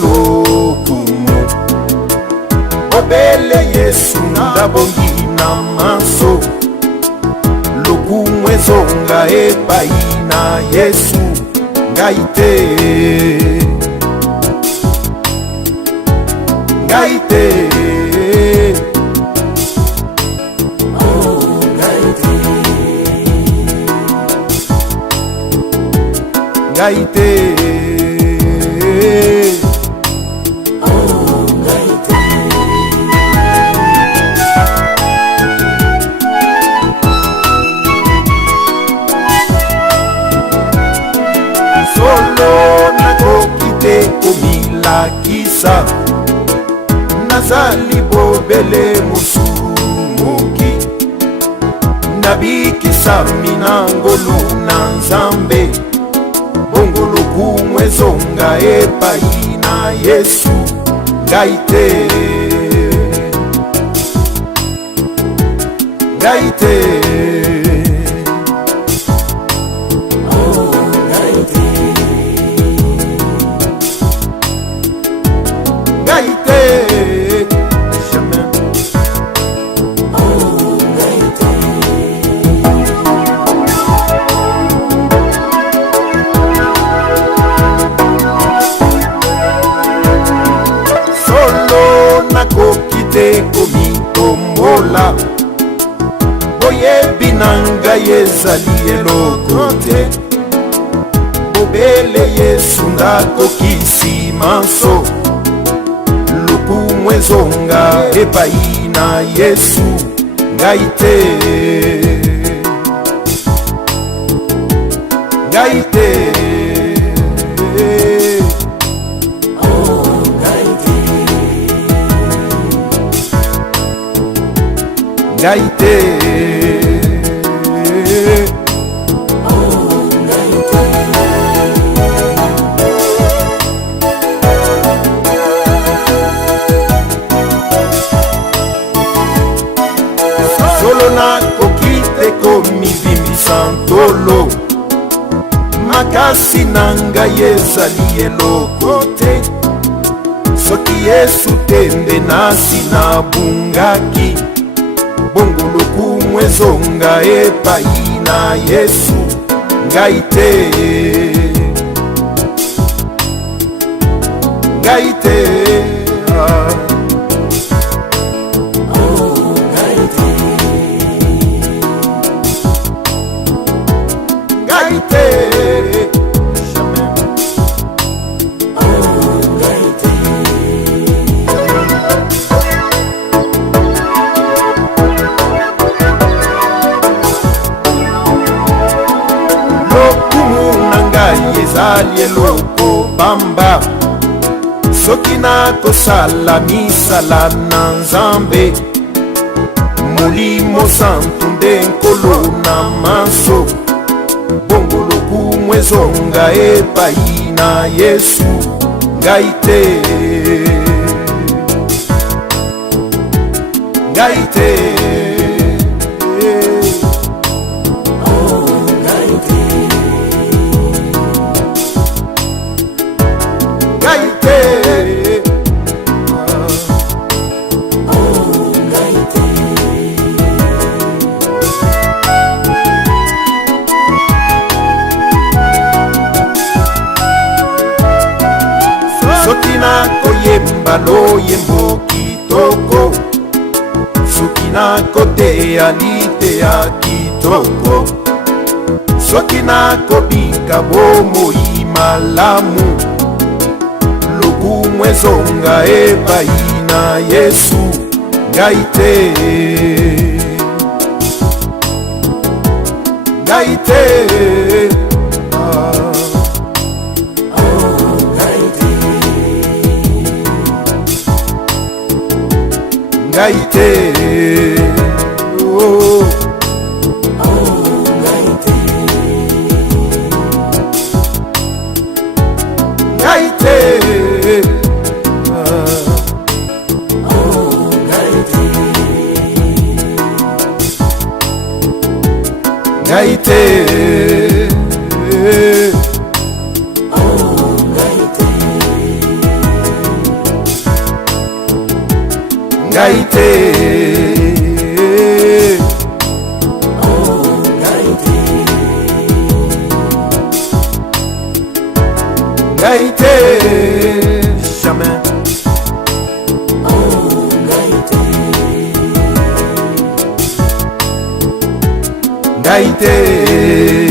lokumu obele Yesu ndabongi na manso lokumu ezonga epai na Yesu ngaite ngaite ngaite solo nakokite komilakisa nazali bobele musumuki nabikisa minangolu na Nzambe bongo lokumu ezonga epai na Yesu ngaite ngaite ngaite nakokite komitombola boyebi nanga ezali eloko te bobele Yesu ndakokisi manso lokumu ezonga epai na Yesu ngaite ngaite ngaite solo nakokite komibimbisa ntolo makasi nanga ezali eloko te soki Yesu tembe nasi nabungaki bongo lokumu ezonga epai na Yesu ngaite ngaite ngaite ezali eloko bamba soki nakosala misala na Nzambe molimo santu nde nkolo na manso bongo lokumu ezonga epai na Yesu ngaite ngaite soki nakoyemba loyembo kitoko soki nakoteya liteya kitoko soki nakobika bomoi malamu lokumu ezonga epai na Yesu ngaite ngaite ngaite oh ngaite ngaite ngaite ngaite ngai te. Ngai te, jamais. Ngai te.